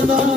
Ramadan